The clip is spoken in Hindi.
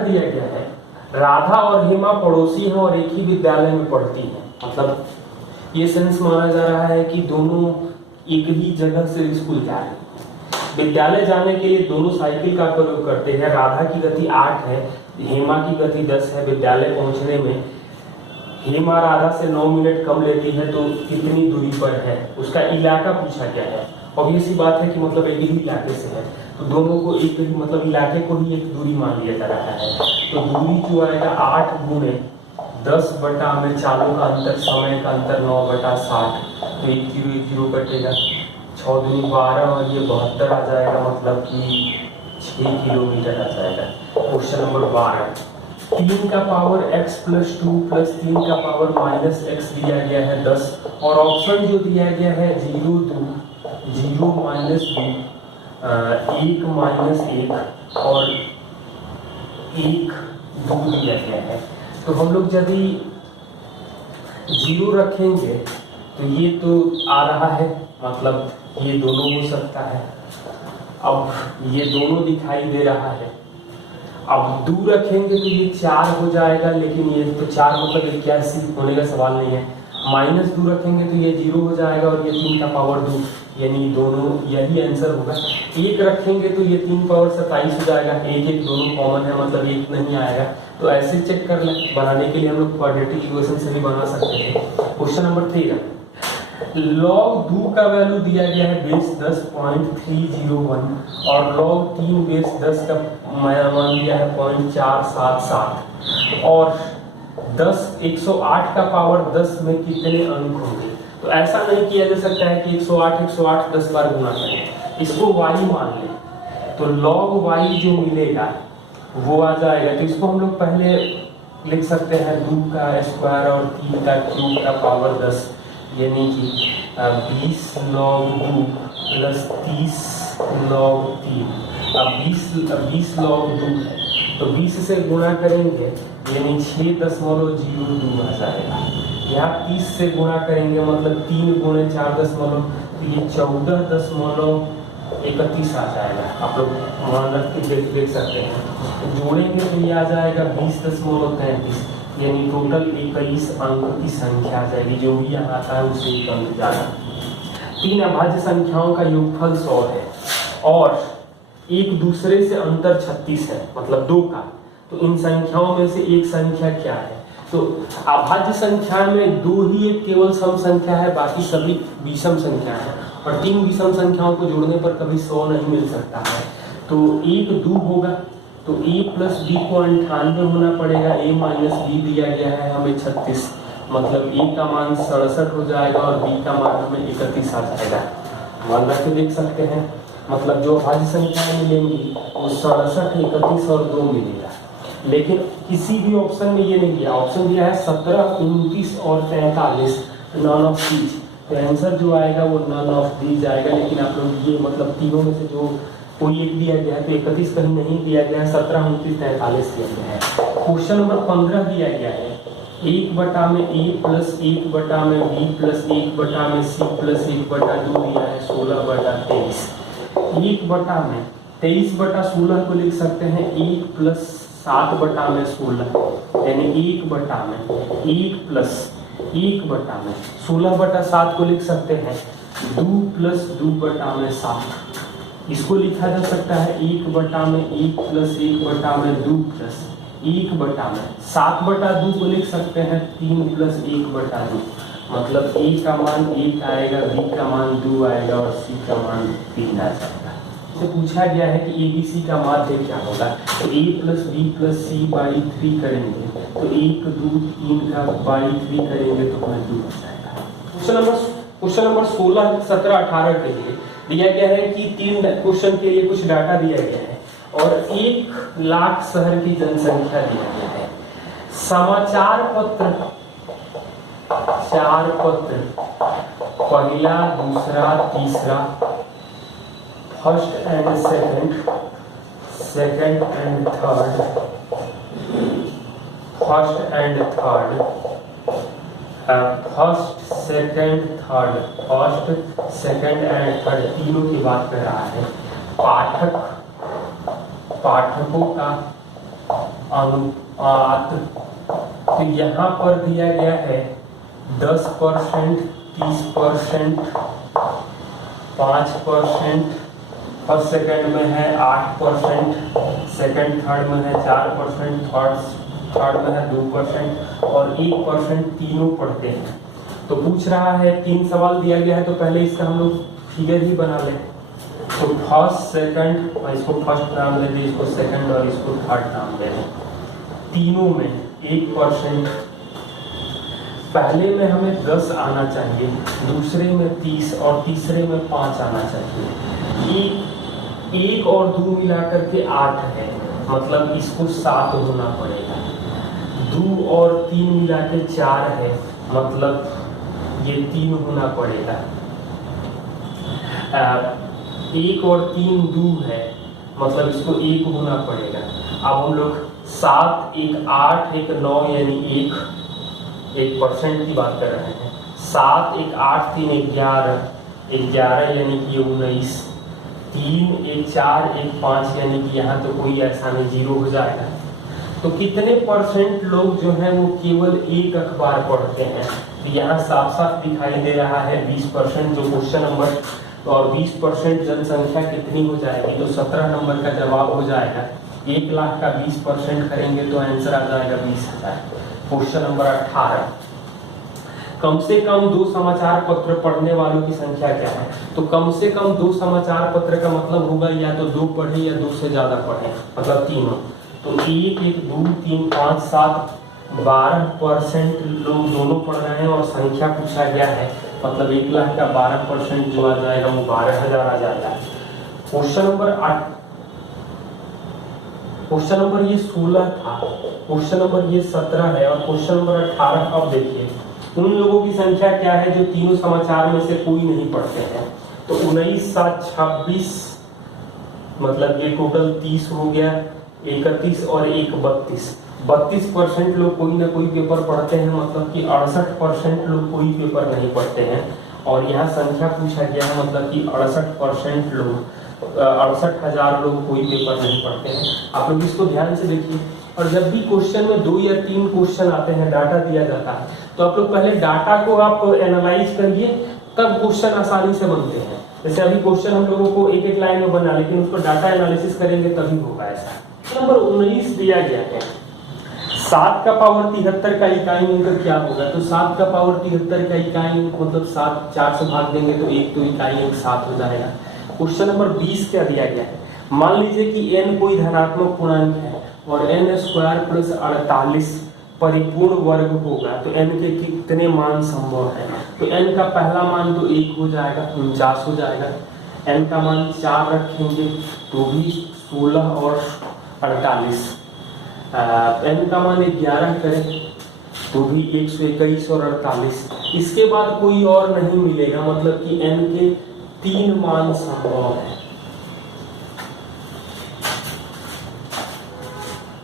दिया गया है राधा और हेमा पड़ोसी हैं और एक ही विद्यालय में पढ़ती हैं। मतलब ये सेंस माना जा रहा है कि दोनों एक ही जगह से स्कूल जा रहे हैं। विद्यालय जाने के लिए दोनों साइकिल का प्रयोग करते हैं। राधा की गति 8 है, हेमा की गति 10 है। विद्यालय पहुंचने में हेमा राधा से 9 मिनट कम लेती है, तो कितनी दूरी पर है उसका इलाका पूछा गया है। ऑब्वियस सी बात है कि मतलब एक ही इलाके से है, तो दोनों को एक ही मतलब इलाके को ही एक दूरी मान लिया जा रहा है। तो दूरी जो आएगा 8 गुणे 10 बटा में चालों का अंतर, समय का अंतर 9 बटा 60, तो 1 0 कटेगा, 6 दूनी 12 और ये 72 आ जाएगा, मतलब कि 6 किलोमीटर आ जाएगा। क्वेश्चन नंबर 12, 3 का पावर x प्लस 2 प्लस 3 का पावर माइनस x दिया गया है 10, और ऑप्शन जो दिया गया है 0 2 0 माइनस 2 1 माइनस 1 और 1 2 दिया गया है। तो हम लोग यदि 0 रखेंगे तो ये तो आ रहा है, मतलब ये दोनों हो सकता है। अब ये दोनों दिखाई दे रहा है। अब 2 रखेंगे तो ये 4 हो जाएगा, लेकिन ये तो 4 मतलब 81 होने का सवाल नहीं है। माइनस 2 रखेंगे तो ये 0 हो जाएगा, और ये 3 का पावर 2, यानी दोनों यही आंसर होगा। 1 रखेंगे तो ये 3 पावर 27 हो जाएगा। 1 1 दोनों कॉमन है, मतलब 1 नहीं आएगा। तो ऐसे चेक कर लें। बनाने के लिए हम लोग क्वाड्रेटिक इक्वेशन से भी बना सकते हैं। क्वेश्चन नंबर 13, लॉग 2 का वैल्यू दिया गया है बेस 10.301 और लॉग 3 बेस 10 का मान दिया है 0.477 और 108 का पावर 10 में कितने अंक होंगे। तो ऐसा नहीं किया जा सकता है कि 108 10 बार गुना करें, इसको y मान लें। तो log y जो मिलेगा वो आ जाएगा। तो इसको हम लोग पहले लिख सकते हैं 2 का स्क्वायर और 3 का क्यूब का पावर 10, यानी कि 20 log 2 प्लस 30 log 3। अब 20 log 2 है, तो 20 से गुणा करेंगे यानी 6.02 आ जाएगा। यहाँ 30 से गुणा करेंगे मतलब 3 गुणे 4 दशमलव, तो ये 14.31 आ जाएगा। आप लोग मान रख के देख सकते हैं। जोड़ेंगे तो ये आ जाएगा 20.33, यानी टोटल 21 अंक की संख्या आ जाएगी। जो भी यहाँ आता है उसे एक अंक जाना। 3 अभाज्य संख्याओं का योगफल 100 है और एक दूसरे से अंतर 36 है, मतलब 2 का। तो इन संख्याओं में से एक संख्या क्या है? तो अभाज्य संख्या में 2 ही एक केवल सम संख्या है, बाकी सभी विषम संख्या है, और 3 विषम संख्याओं को जोड़ने पर कभी 100 नहीं मिल सकता है। तो 1 2 होगा, तो a प्लस बी को 98 होना पड़ेगा। a माइनस बी दिया गया है हमें 36, मतलब a का मान 67 हो जाएगा और b का मान हमें 31 आ जाएगा। मान रख के देख सकते हैं, मतलब जो अभाज्य संख्याएं मिलेंगी वो 67, 31 और 2 मिलेगा। लेकिन किसी भी ऑप्शन में ये नहीं दिया। ऑप्शन दिया है 17, 29 और 43, नॉन ऑफ दीज। तो आंसर जो आएगा वो नॉन ऑफ दीज आएगा। लेकिन आप लोग ये मतलब तीनों में से जो कोई एक दिया गया है, तो 31 कहीं नहीं दिया गया है, 17, 29, 43 दिया गया है। क्वेश्चन नंबर 15 दिया गया है 1 बटा में a प्लस 1 बटा में b प्लस 1 बटा में c प्लस 1 बटा 2 दिया है 16 बटा 23। 1 बटा में 23 बटा 16 को लिख सकते हैं 1 प्लस 7 बटा में 16, यानी 1 बटा में 1 प्लस 1 बटा में 16 बटा 7 को लिख सकते हैं 2 प्लस 2 बटा में 7। इसको लिखा जा सकता है 1 बटा में 1 प्लस 1 बटा में 2 प्लस 1 बटा में 7 बटा 2 को लिख सकते हैं 3 प्लस 1 बटा 2, मतलब a का मान 1 आएगा, b का मान 2 आएगा और c का मान 3 आ जाएगा। तो पूछा गया है कि abc का माध्य क्या होगा। तो a plus b plus c by 3 करेंगे तो 1 2 3 का बाई 3 करेंगे तो हमें 2 आ जाएगा। क्वेश्चन नंबर 16, 17, 18 के लिए दिया गया है कि 3 क्वेश्चन के लिए कुछ डाटा दिया गया है और 1 लाख शहर की जनसंख्या दिया गया है। समाचार पत्र 4 पत्र, पहला, दूसरा, तीसरा, first and second, second and third, first and third, first second third, first second and third, तीनों की बात कर रहा है। पाठकों का अनुपात। तो यहाँ पर दिया गया है 10%, 30%, 5%, फर्स्ट सेकंड में है 8%, सेकंड थर्ड में है 4%, थर्ड में है 2% और 1% तीनों पढ़ते हैं। तो पूछ रहा है 3 सवाल दिया गया है, तो पहले इसका हम लोग फिगर ही बना लें। तो फर्स्ट सेकंड, और इसको फर्स्ट नाम दे दें, इसको सेकंड और इसको थर्ड नाम दे दें। तीनों में 1%, पहले में हमें 10 आना चाहिए, दूसरे में 30 और तीसरे में 5 आना चाहिए। ये 1 और 2 मिलाकर के 8 है, मतलब इसको 7 होना पड़ेगा। 2 और 3 मिला के 4 है, मतलब ये 3 होना पड़ेगा। 1 और 3 2 है, मतलब इसको 1 होना पड़ेगा। अब हम लोग 7, 1 8, 1 9 यानी 1% की बात कर रहे हैं। 7, 1 8, 3 11, 11 यानी कि 19, 3, 1 4, 1 5 यानी कि यहाँ तो कोई ऐसा नहीं, 0 हो जाएगा। तो कितने परसेंट लोग जो है वो केवल एक अखबार पढ़ते हैं? तो यहाँ साफ साफ दिखाई दे रहा है 20% जो क्वेश्चन नंबर, और 20% जनसंख्या कितनी हो जाएगी? तो 17 नंबर का जवाब हो जाएगा। 1 लाख का 20% करेंगे तो आंसर आ जाएगा 20,000। क्वेश्चन नंबर 18, कम से कम 2 समाचार पत्र पढ़ने वालों की संख्या क्या है? तो कम से कम 2 समाचार पत्र का मतलब होगा या तो 2 पढ़े या 2 से ज्यादा पढ़े, मतलब तीनों। तो 1, 1, 2, 3, 5, 7, 12% लोग दोनों पढ़ रहे हैं और संख्या पूछा गया है, मतलब 1 लाख का 12% जो आ जाएगा वो 12,000 आ जाएगा। क्वेश्चन नंबर ये 16 था, क्वेश्चन नंबर ये 17 है और क्वेश्चन नंबर 18। अब देखिए उन लोगों की संख्या क्या है जो तीनों समाचार में से कोई नहीं पढ़ते हैं। तो 19, 7, 26, मतलब ये टोटल 30 हो गया, 31 और 1 32। 32% लोग कोई ना कोई पेपर पढ़ते हैं, मतलब कि 68% लोग कोई पेपर नहीं पढ़ते हैं। और यहाँ संख्या पूछा गया है, मतलब कि 68% लोग, 68,000 लोग कोई पेपर नहीं पढ़ते हैं। आप लोग इसको ध्यान से देखिए। और जब भी क्वेश्चन में 2 या 3 क्वेश्चन आते हैं, डाटा दिया जाता है, तो आप लोग पहले डाटा को आप एनालाइज करिए, तब क्वेश्चन आसानी से बनते हैं। जैसे अभी क्वेश्चन हम लोगों को एक लाइन में बना, लेकिन उसको डाटा एनालिसिस करेंगे तभी होगा ऐसा। नंबर 19 दिया गया है, 7 का पावर 73 का इकाई मिलकर क्या होगा? तो 7 का पावर 73 का इकाई मतलब 7 4 से भाग देंगे तो 1 तो इकाई 1 7 हो जाएगा। क्वेश्चन नंबर 20 क्या दिया गया है? मान लीजिए कि n कोई धनात्मक पूर्णांक है और n² + 48 परिपूर्ण वर्ग होगा, तो n के कितने मान संभव है? तो n का पहला मान तो 1 हो जाएगा, 49 हो जाएगा। n का मान 4 रखेंगे तो भी 16 और 48। n का मान 11 करें तो भी 121 और 48। इसके बाद कोई और नहीं मिलेगा, मतलब कि n के 3 मान संभव है।